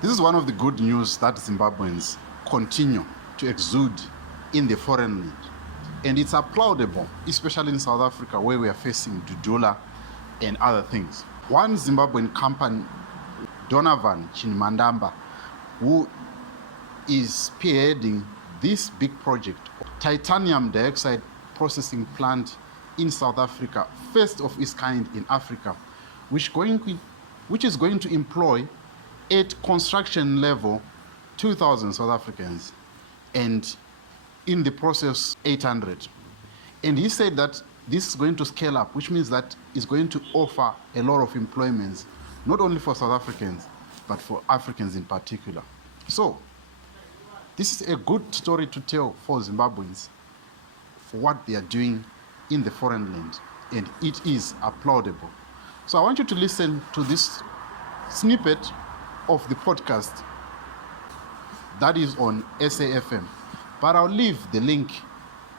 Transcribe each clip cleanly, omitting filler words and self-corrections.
This is one of the good news that Zimbabweans continue to exude in the foreign land. And it's applaudable, especially in South Africa, where we are facing Dudula and other things. One Zimbabwean company, Donovan Chinmandamba, who is spearheading this big project, titanium dioxide processing plant in South Africa, first of its kind in Africa, which is going to employ at construction level 2,000 South Africans, and in the process 800. And he said that this is going to scale up, which means that it's going to offer a lot of employments, not only for South Africans, but for Africans in particular. So this is a good story to tell for Zimbabweans for what they are doing in the foreign land, and it is applaudable. So I want you to listen to this snippet of the podcast that is on SAFM, but I'll leave the link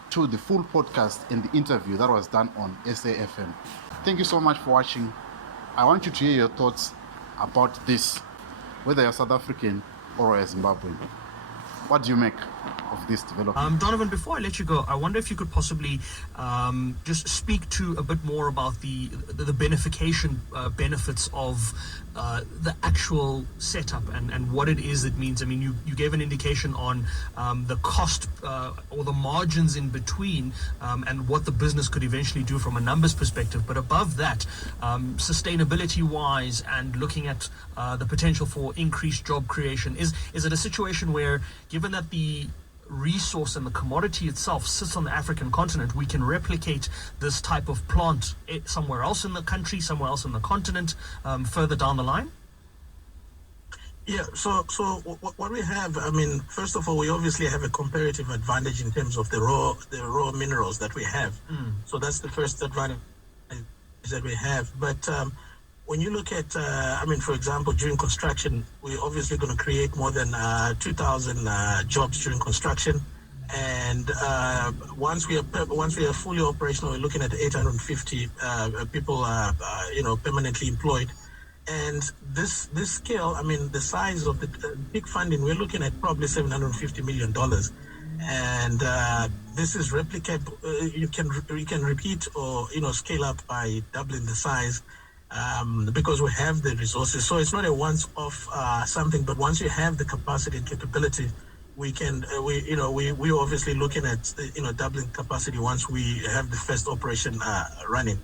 to the full podcast and the interview that was done on SAFM. Thank you so much for watching. I want you to hear your thoughts about this, whether you're South African or a Zimbabwean. What do you make of this development? Donovan, before I let you go, I wonder if you could possibly just speak to a bit more about the benefication benefits of the actual setup and what it is it means. I mean, you gave an indication on the cost or the margins in between and what the business could eventually do from a numbers perspective. But above that, sustainability-wise and looking at the potential for increased job creation, is it a situation where, given that the resource and the commodity itself sits on the African continent, we can replicate this type of plant somewhere else in the country, somewhere else in the continent, further down the line? Yeah, so what we have, I mean, first of all, we obviously have a comparative advantage in terms of the raw minerals that we have. So that's the first advantage that we have. But when you look at, I mean, for example, during construction, we're obviously going to create more than 2,000 jobs during construction. And once we are fully operational, we're looking at 850 people, permanently employed. And this scale, I mean, the size of the big funding, we're looking at probably $750 million. And this is replicable. You can repeat or scale up by doubling the size. Because we have the resources. So it's not a once-off something, but once you have the capacity and capability, we're obviously looking at doubling capacity once we have the first operation running.